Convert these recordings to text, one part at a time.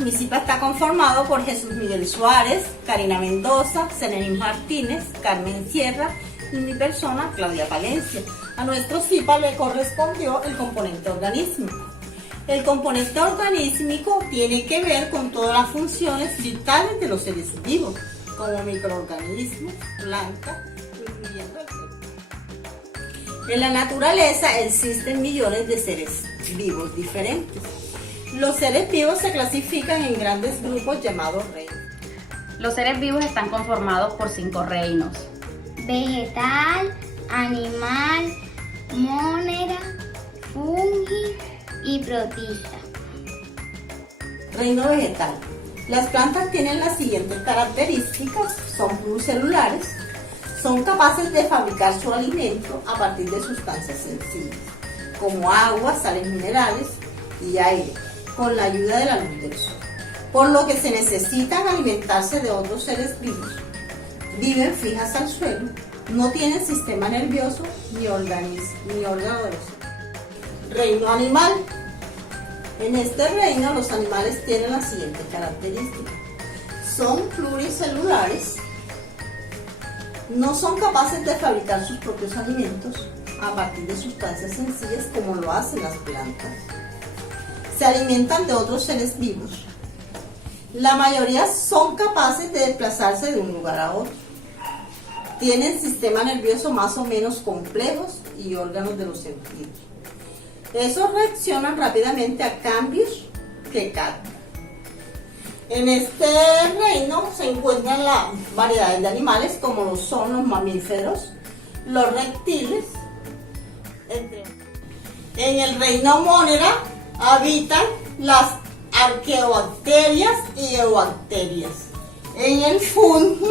MISIPA está conformado por Jesús Miguel Suárez, Karina Mendoza, Zenerín Martínez, Carmen Sierra y mi persona, Claudia Palencia. A nuestro CIPA le correspondió el componente organísmico. El componente organísmico tiene que ver con todas las funciones vitales de los seres vivos, como microorganismos, plantas, incluyendo el ser. En la naturaleza existen millones de seres vivos diferentes. Los seres vivos se clasifican en grandes grupos llamados reinos. Los seres vivos están conformados por 5 reinos: vegetal, animal, mónera, fungi y protista. Reino vegetal. Las plantas tienen las siguientes características: son pluricelulares, son capaces de fabricar su alimento a partir de sustancias sencillas, como agua, sales minerales y aire, con la ayuda de la luz del sol, por lo que se necesitan alimentarse de otros seres vivos. Viven fijas al suelo, no tienen sistema nervioso ni órgano de los órganos. Reino animal. En este reino los animales tienen las siguientes características: son pluricelulares, no son capaces de fabricar sus propios alimentos a partir de sustancias sencillas como lo hacen las plantas. Se alimentan de otros seres vivos. La mayoría son capaces de desplazarse de un lugar a otro. Tienen sistema nervioso más o menos complejos y órganos de los sentidos. Esos reaccionan rápidamente a cambios que captan. En este reino se encuentran las variedades de animales como lo son los mamíferos, los reptiles, entre otros. En el reino mónera habitan las arqueobacterias y eubacterias. En el fungi,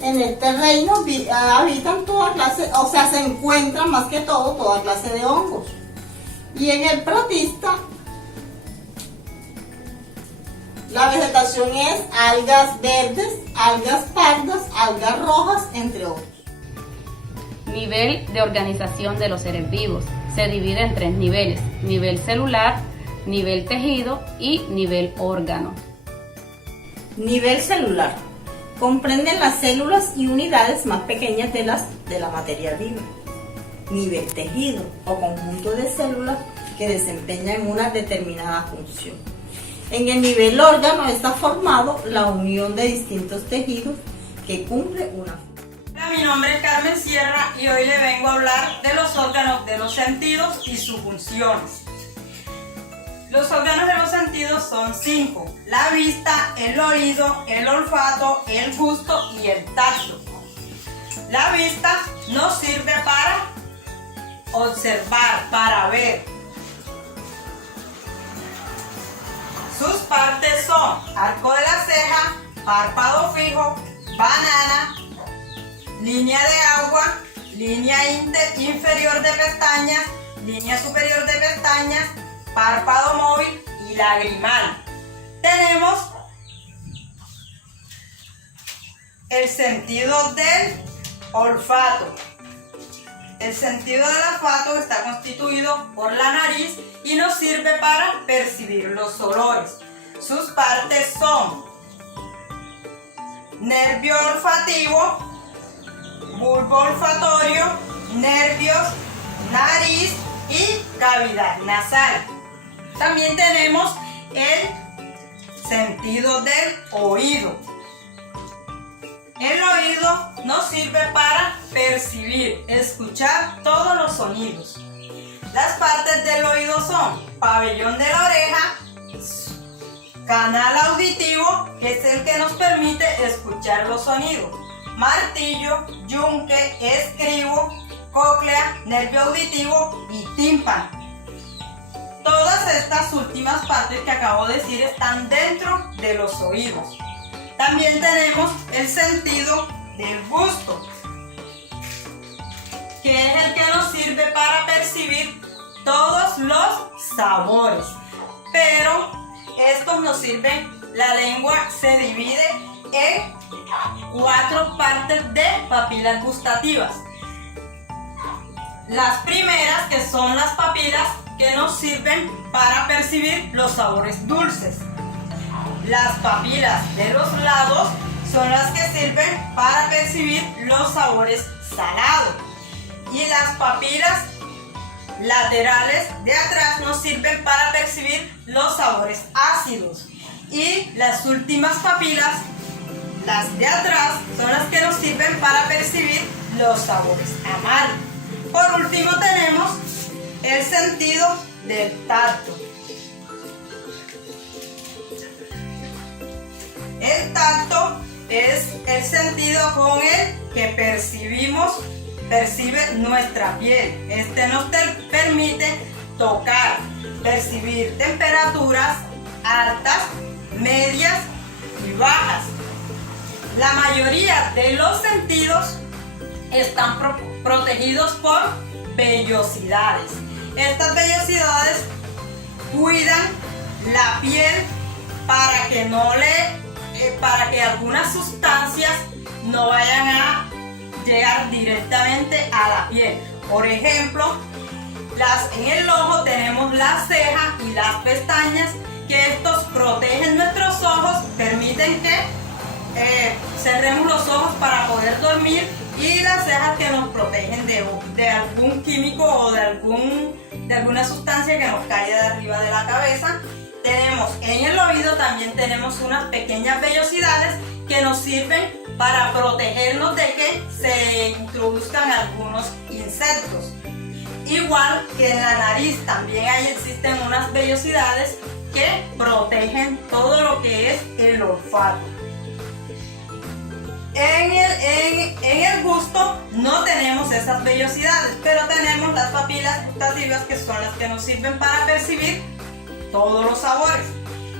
en este reino habitan toda clase, o sea, se encuentran más que todo toda clase de hongos. Y en el protista, la vegetación es algas verdes, algas pardas, algas rojas, entre otros. Nivel de organización de los seres vivos. Se divide en 3 niveles: nivel celular, nivel tejido y nivel órgano. Nivel celular. Comprenden las células y unidades más pequeñas de la materia viva. Nivel tejido o conjunto de células que desempeñan una determinada función. En el nivel órgano está formado la unión de distintos tejidos que cumple una función. Hola, mi nombre es Carmen Sierra y hoy le vengo a hablar de los órganos de los sentidos y sus funciones. Los órganos de los sentidos son 5: la vista, el oído, el olfato, el gusto y el tacto. La vista nos sirve para observar, para ver. Sus partes son arco de la ceja, párpado fijo, banana, línea de agua, línea inferior de pestañas, línea superior de pestañas, párpado móvil y lagrimal. Tenemos el sentido del olfato. El sentido del olfato está constituido por la nariz y nos sirve para percibir los olores. Sus partes son nervio olfativo, bulbo olfatorio, nervios, nariz y cavidad nasal. También tenemos el sentido del oído. El oído nos sirve para percibir, escuchar todos los sonidos. Las partes del oído son pabellón de la oreja, canal auditivo, que es el que nos permite escuchar los sonidos, martillo, yunque, estribo, cóclea, nervio auditivo y tímpano. Todas estas últimas partes que acabo de decir están dentro de los oídos. También tenemos el sentido del gusto, que es el que nos sirve para percibir todos los sabores. Pero estos nos sirven, la lengua se divide en 4 partes de papilas gustativas. Las primeras, que son las papilas que nos sirven para percibir los sabores dulces. las papilas de los lados son las que sirven para percibir los sabores salados. Y las papilas laterales de atrás nos sirven para percibir los sabores ácidos. Y las últimas papilas, las de atrás, son las que nos sirven para percibir los sabores amargos. Por último tenemos el sentido del tacto. El tacto es el sentido con el que percibe nuestra piel. Este nos permite tocar, percibir temperaturas altas, medias y bajas. La mayoría de los sentidos están protegidos por vellosidades. Estas vellosidades cuidan la piel para que algunas sustancias no vayan a llegar directamente a la piel. Por ejemplo, en el ojo tenemos las cejas y las pestañas, que estos protegen nuestros ojos, permiten que cerremos los ojos para poder dormir, y las cejas que nos protegen de algún químico o de alguna sustancia que nos caiga de arriba de la cabeza. Tenemos en el oído, también tenemos unas pequeñas vellosidades que nos sirven para protegernos de que se introduzcan algunos insectos. Igual que en la nariz también existen unas vellosidades que protegen todo lo que es el olfato. En el gusto no tenemos esas vellosidades, pero tenemos las papilas gustativas, que son las que nos sirven para percibir todos los sabores.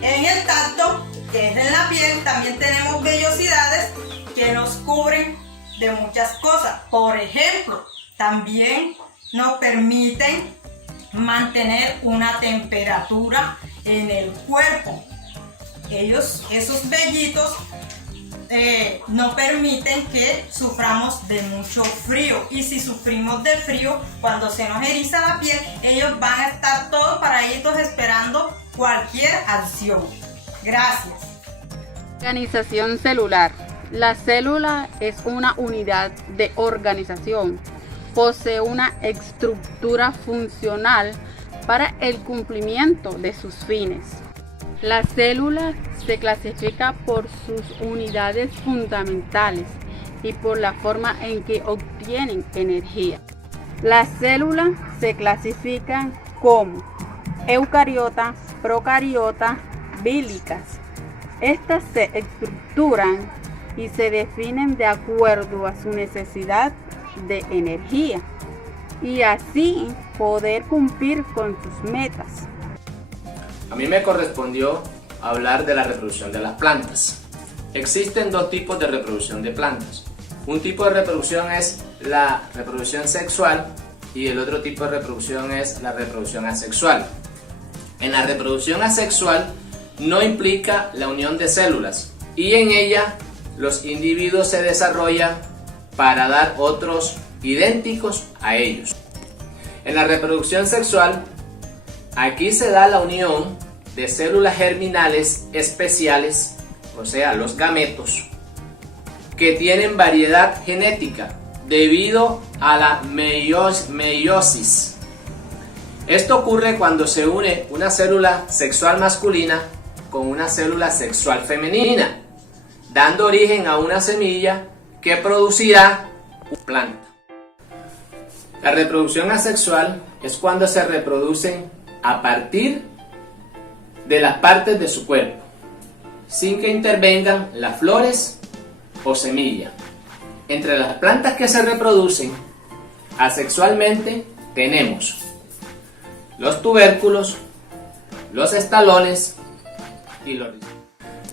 En el tacto, que es en la piel, también tenemos vellosidades que nos cubren de muchas cosas. Por ejemplo, también nos permiten mantener una temperatura en el cuerpo. Esos vellitos no permiten que suframos de mucho frío, y si sufrimos de frío, cuando se nos eriza la piel, ellos van a estar todos paraditos esperando cualquier acción. Gracias. Organización celular. La célula es una unidad de organización. Posee una estructura funcional para el cumplimiento de sus fines. La célula se clasifica por sus unidades fundamentales y por la forma en que obtienen energía. Las células se clasifican como eucariota, procariota, bílicas. Estas se estructuran y se definen de acuerdo a su necesidad de energía y así poder cumplir con sus metas. A mí me correspondió hablar de la reproducción de las plantas. Existen dos tipos de reproducción de plantas. Un tipo de reproducción es la reproducción sexual y el otro tipo de reproducción es la reproducción asexual. En la reproducción asexual no implica la unión de células, y en ella los individuos se desarrollan para dar otros idénticos a ellos. En la reproducción sexual, aquí se da la unión de células germinales especiales, o sea, los gametos, que tienen variedad genética debido a la meiosis. Esto ocurre cuando se une una célula sexual masculina con una célula sexual femenina, dando origen a una semilla que producirá una planta. La reproducción asexual es cuando se reproducen a partir de las partes de su cuerpo, sin que intervengan las flores o semillas. Entre las plantas que se reproducen asexualmente tenemos los tubérculos, los estolones y los rizomas.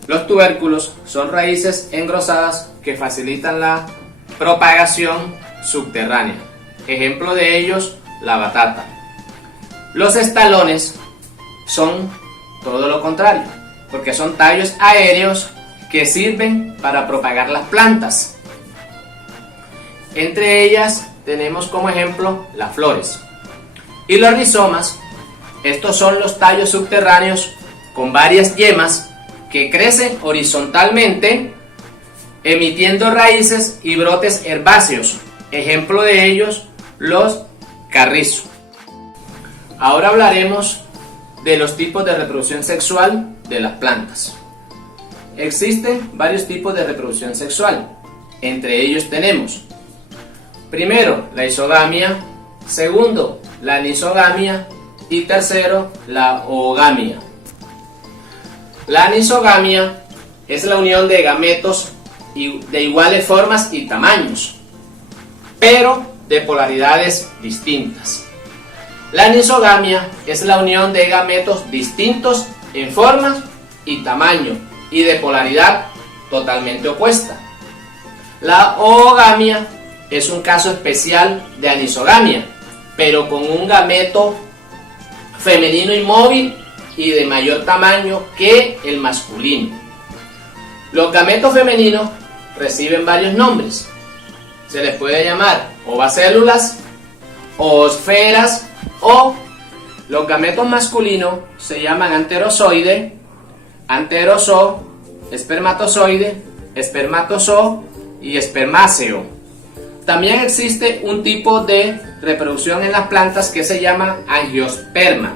Los tubérculos son raíces engrosadas que facilitan la propagación subterránea. Ejemplo de ellos, la batata. Los estolones son todo lo contrario, porque son tallos aéreos que sirven para propagar las plantas. Entre ellas tenemos como ejemplo las flores. Y los rizomas, estos son los tallos subterráneos con varias yemas que crecen horizontalmente, emitiendo raíces y brotes herbáceos. Ejemplo de ellos, los carrizos. Ahora hablaremos de los tipos de reproducción sexual de las plantas. Existen varios tipos de reproducción sexual. Entre ellos tenemos, primero, la isogamia, segundo, la anisogamia y tercero, la oogamia. La anisogamia es la unión de gametos de iguales formas y tamaños, pero de polaridades distintas. La anisogamia es la unión de gametos distintos en forma y tamaño y de polaridad totalmente opuesta. La oogamia es un caso especial de anisogamia, pero con un gameto femenino inmóvil y de mayor tamaño que el masculino. Los gametos femeninos reciben varios nombres. Se les puede llamar ovacélulas, oosferas, o los gametos masculinos se llaman anterozoide, anterozoo, espermatozoide, espermatozoo y espermáceo. También existe un tipo de reproducción en las plantas que se llama angiosperma.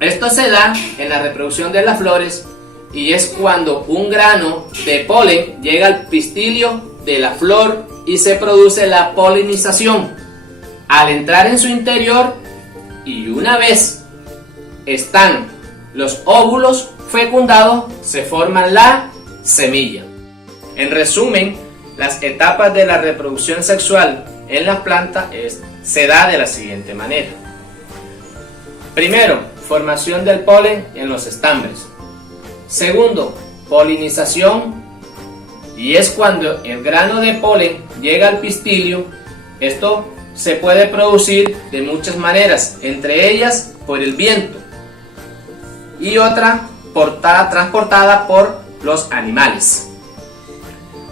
Esto se da en la reproducción de las flores y es cuando un grano de polen llega al pistilio de la flor y se produce la polinización. Al entrar en su interior y una vez están los óvulos fecundados, se forma la semilla. En resumen, las etapas de la reproducción sexual en las plantas se da de la siguiente manera. Primero, formación del polen en los estambres. Segundo, polinización, y es cuando el grano de polen llega al pistilio. Esto se puede producir de muchas maneras, entre ellas por el viento y otra transportada por los animales.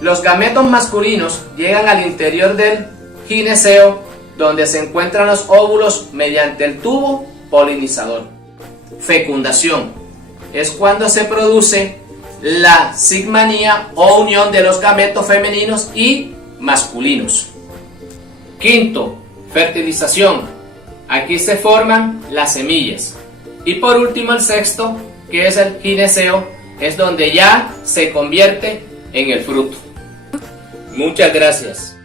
Los gametos masculinos llegan al interior del gineceo, donde se encuentran los óvulos mediante el tubo polinizador. Fecundación es cuando se produce la sigmanía o unión de los gametos femeninos y masculinos. Quinto, fertilización. Aquí se forman las semillas. Y por último, el sexto, que es el gineceo, es donde ya se convierte en el fruto. Muchas gracias.